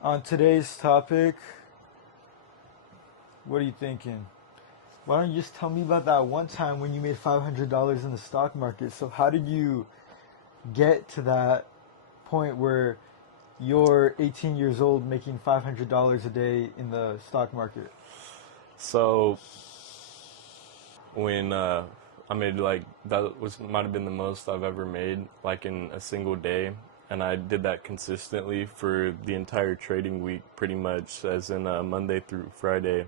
On today's topic, what are you thinking? Why don't you just tell me about that one time when you made $500 in the stock market? So, how did you get to that point where you're 18 years old making $500 a day in the stock market? So when I made like that was might have been the most I've ever made like in a single day, and I did that consistently for the entire trading week, pretty much as in Monday through Friday.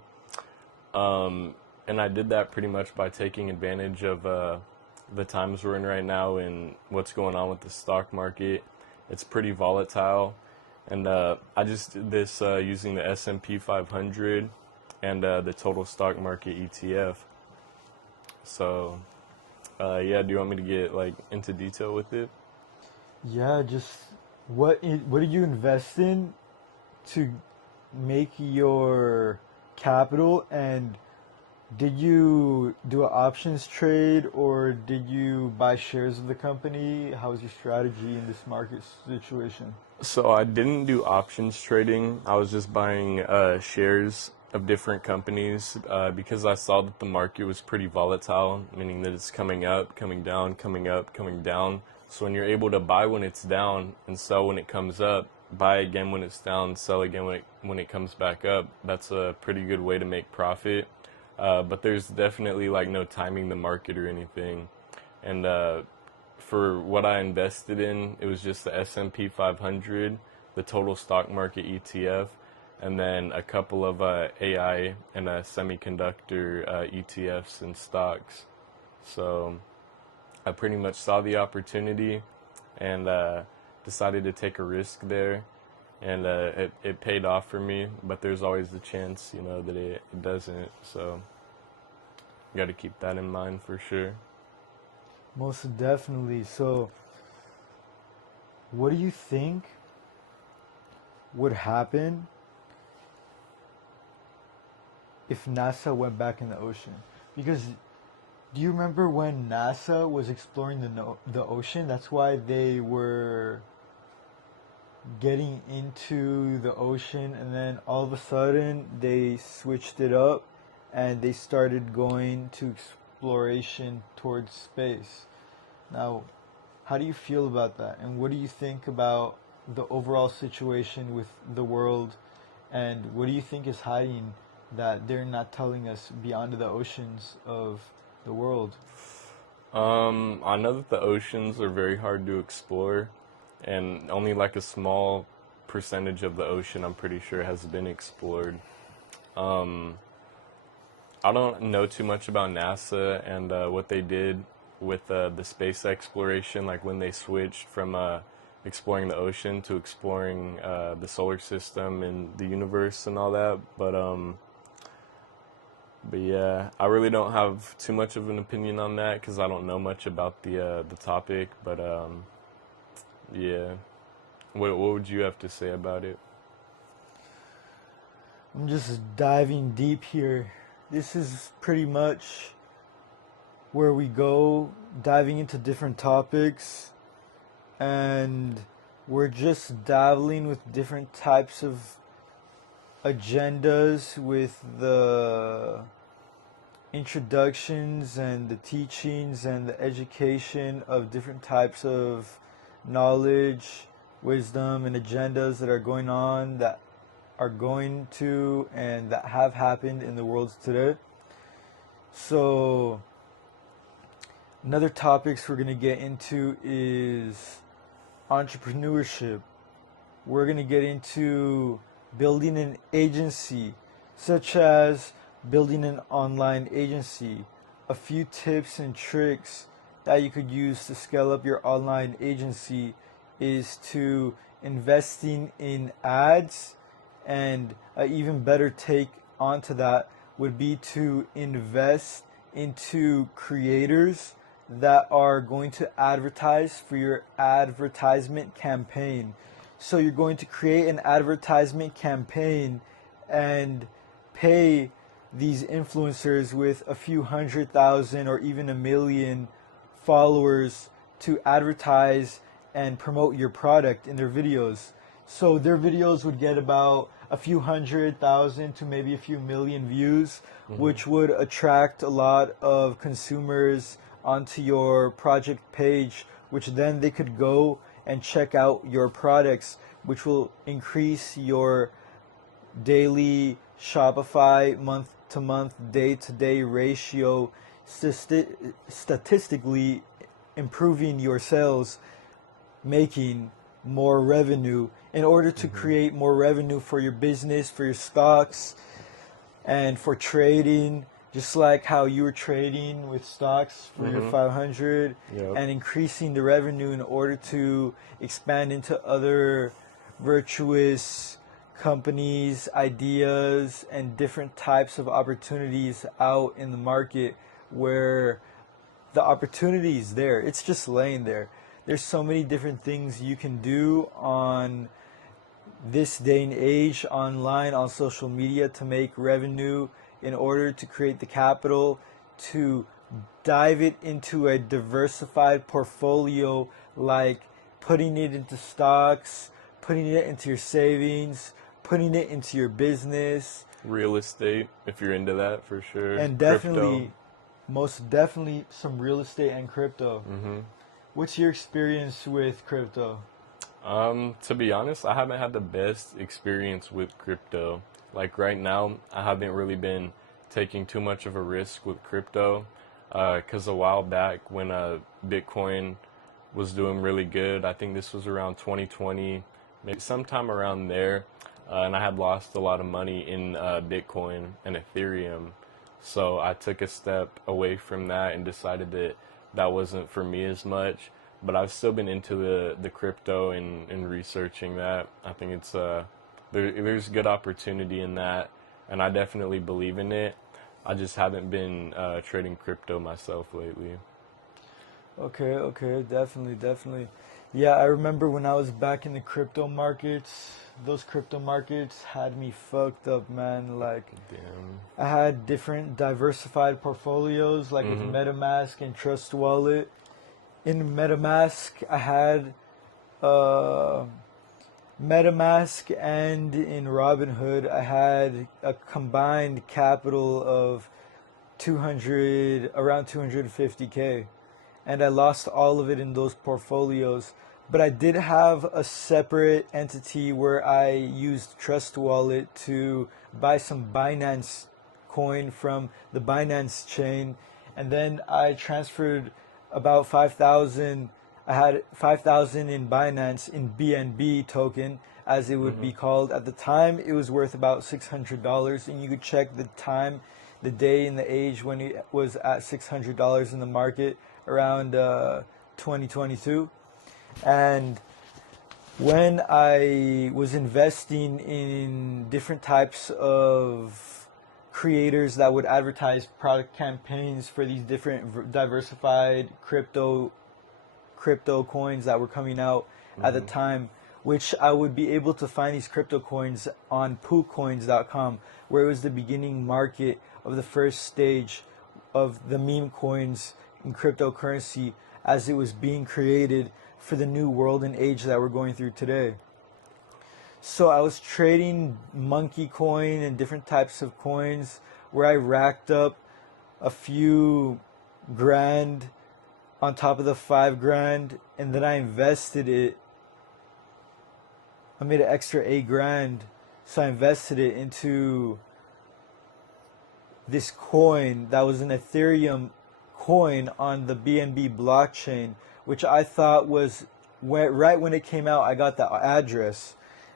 And I did that pretty much by taking advantage of the times we're in right now and what's going on with the stock market. It's pretty volatile, and I just did this using the S&P 500 and the total stock market ETF. So, yeah, do you want me to get like into detail with it? Yeah, just what did you invest in to make your capital, and did you do an options trade or did you buy shares of the company? How was your strategy in this market situation? So I didn't do options trading. I was just buying shares of different companies because I saw that the market was pretty volatile, meaning that it's coming up, coming down, coming up, coming down. So when you're able to buy when it's down and sell when it comes up, buy again when it's down, sell again when it comes back up, that's a pretty good way to make profit. But there's definitely like no timing the market or anything. And for what I invested in, it was just the S&P 500, the total stock market ETF, and then a couple of AI and semiconductor ETFs and stocks. So I pretty much saw the opportunity and decided to take a risk there. And it paid off for me, but there's always the chance, that it doesn't. So you got to keep that in mind for sure. Most definitely. So, what do you think would happen if NASA went back in the ocean? Because do you remember when NASA was exploring the ocean? That's why they were getting into the ocean, and then all of a sudden they switched it up and they started going to exploration towards space. Now, how do you feel about that? And what do you think about the overall situation with the world? And what do you think is hiding that they're not telling us beyond the oceans of the world? I know that the oceans are very hard to explore, and only like a small percentage of the ocean, I'm pretty sure, has been explored. Um, I don't know too much about NASA and what they did with the space exploration, like when they switched from exploring the ocean to exploring the solar system and the universe and all that. But yeah, I really don't have too much of an opinion on that because I don't know much about the topic. But yeah, what would you have to say about it? I'm just diving deep here. This is pretty much where we go, diving into different topics, and we're just dabbling with different types of agendas, with the introductions and the teachings and the education of different types of knowledge, wisdom, and agendas that are going on, that are going to, and that have happened in the world today. So, another topics we're going to get into is entrepreneurship. We're going to get into building an agency, such as building an online agency, a few tips and tricks that you could use to scale up your online agency is to investing in ads, and an even better take onto that would be to invest into creators that are going to advertise for your advertisement campaign. So you're going to create an advertisement campaign and pay these influencers with a few 100,000 or even a million followers to advertise and promote your product in their videos. So their videos would get about a few 100,000 to maybe a few million views, which would attract a lot of consumers onto your project page, which then they could go and check out your products, which will increase your daily Shopify month to month, day to day ratio, statistically improving your sales, making more revenue in order to create more revenue for your business, for your stocks, and for trading, just like how you were trading with stocks for your 500 Yep. and increasing the revenue in order to expand into other virtuous companies, ideas, and different types of opportunities out in the market where the opportunity is there. It's just laying there. There's so many different things you can do on this day and age online on social media to make revenue in order to create the capital to dive it into a diversified portfolio, like putting it into stocks, putting it into your savings, putting it into your business, Real estate, if you're into that, for sure. and Crypto. definitely, most definitely, some real estate and crypto. What's your experience with crypto? To be honest, I haven't had the best experience with crypto. Like right now, I haven't really been taking too much of a risk with crypto. Because a while back when Bitcoin was doing really good, I think this was around 2020, maybe sometime around there, and I had lost a lot of money in Bitcoin and Ethereum. So I took a step away from that and decided that that wasn't for me as much. But I've still been into the crypto and researching that. I think it's there's good opportunity in that, and I definitely believe in it. I just haven't been trading crypto myself lately. Okay, okay, definitely, definitely. Yeah, I remember when I was back in the crypto markets, those crypto markets had me fucked up, man. Like, Damn. I had different diversified portfolios, like with MetaMask and Trust Wallet. In MetaMask, I had uh, MetaMask, and in Robinhood, I had a combined capital of 200, around 250K, and I lost all of it in those portfolios. But I did have a separate entity where I used Trust Wallet to buy some Binance coin from the Binance chain, and then I transferred about 5,000. I had 5,000 in Binance in BNB token, as it would be called. At the time, it was worth about $600, and you could check the time, the day, and the age when it was at $600 in the market around 2022. And when I was investing in different types of creators that would advertise product campaigns for these different diversified crypto coins that were coming out at the time, which I would be able to find these crypto coins on poocoins.com, where it was the beginning market of the first stage of the meme coins in cryptocurrency as it was being created for the new world and age that we're going through today. So I was trading monkey coin and different types of coins where I racked up a few grand on top of the 5 grand, and then I invested it. I made an extra 8 grand, so I invested it into this coin that was an Ethereum coin on the BNB blockchain, which I thought was right when it came out. I got the address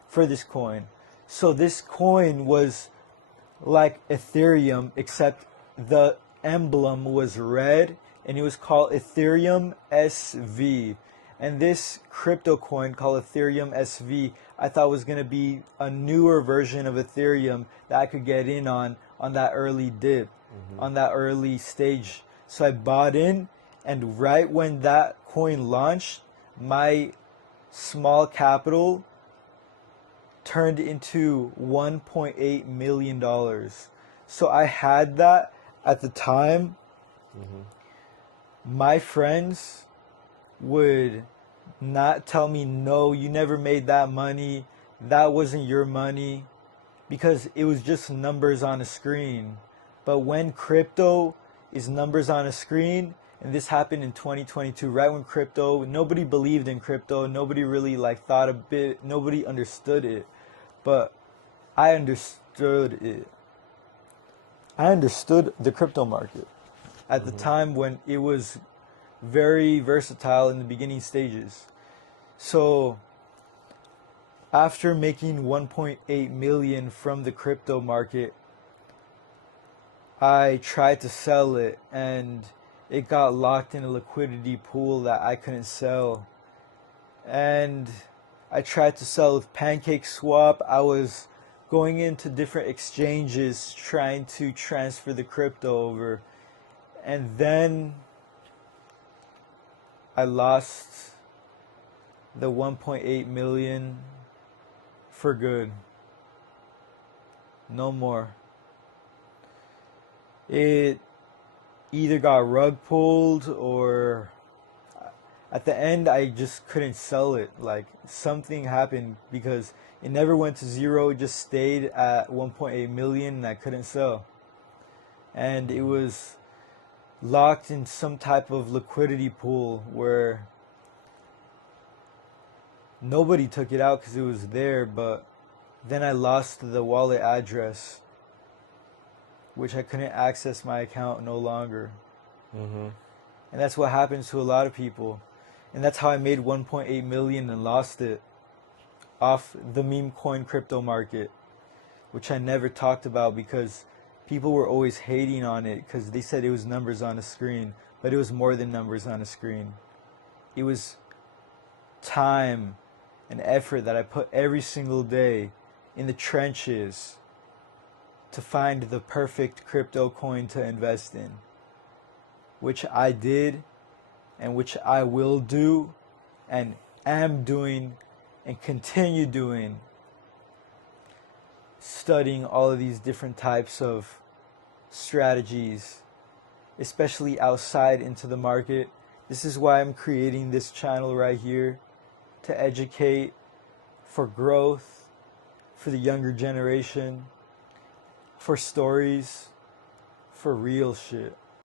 for this coin. So this coin was like Ethereum, except the emblem was red, and it was called Ethereum SV. And this crypto coin called Ethereum SV, I thought was going to be a newer version of Ethereum that I could get in on that early dip, on that early stage. So I bought in, and right when that coin launched, my small capital turned into $1.8 million. So I had that at the time. My friends would not tell me, no, you never made that money. that wasn't your money because it was just numbers on a screen. But when crypto is numbers on a screen, and this happened in 2022, right when crypto, nobody believed in crypto, nobody really like thought a bit, nobody understood it. But I understood it. I understood the crypto market at the Mm-hmm. time when it was very versatile in the beginning stages. So after making 1.8 million from the crypto market, I tried to sell it and it got locked in a liquidity pool that I couldn't sell. And I tried to sell with Pancake Swap. I was going into different exchanges trying to transfer the crypto over. And then I lost the 1.8 million for good. No more. It either got rug pulled or at the end I just couldn't sell it. Like something happened because it never went to zero, it just stayed at 1.8 million and I couldn't sell. And it Mm-hmm. was locked in some type of liquidity pool where nobody took it out because it was there, but then I lost the wallet address, which I couldn't access my account no longer. Mm-hmm. And that's what happens to a lot of people. And that's how I made 1.8 million and lost it off the meme coin crypto market, which I never talked about because people were always hating on it because they said it was numbers on a screen, but it was more than numbers on a screen. It was time and effort that I put every single day in the trenches to find the perfect crypto coin to invest in, which I did and which I will do and am doing and continue doing, studying all of these different types of strategies, especially outside into the market. This is why I'm creating this channel right here to educate, for growth, for the younger generation, for stories, for real shit.